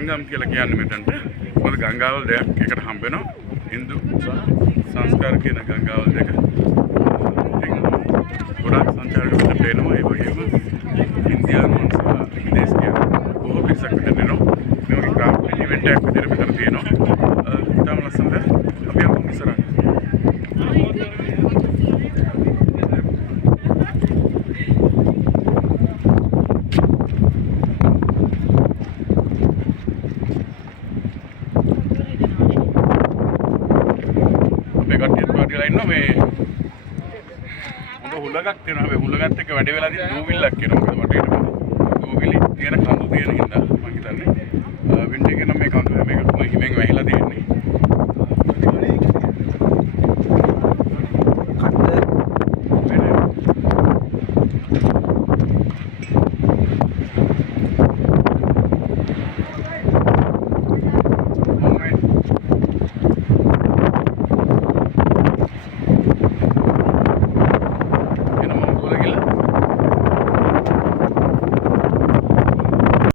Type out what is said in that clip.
සංගම් කියලා කියන්නේ මෙතනට. මොකද ගංගාවල් දෙකක් එකට හම්බ වෙනවා. හින්දු සංස්කාර කියන ගංගාවල් දෙක. ගොඩාක් සංචාරකයන්ට පේනවා. ඒ වගේම ඉන්දියානුන් සහ විදේශියන් බොහෝ පිරිසක් මෙතන එනවා. මේ වගේ ක්‍රාෆ්ට් ඉවෙන්ට් එකක් විදිහට මෙතන තියෙනවා. ඉතාම ලස්සනද අපි යමු ඉස්සරහට. මේ හුලගක් තියෙනවා. මේ හුලගත් එක්ක වැඩි වෙලා තියෙන දූවිල්ලක් කියනවා. මොකද වටේට දූවිලි තියෙන කඳු තියෙන හින්දා මම හිතන්නේ වින්ටර් එකේ නම් මේ කඳු මේක හිමෙන් වැහිලා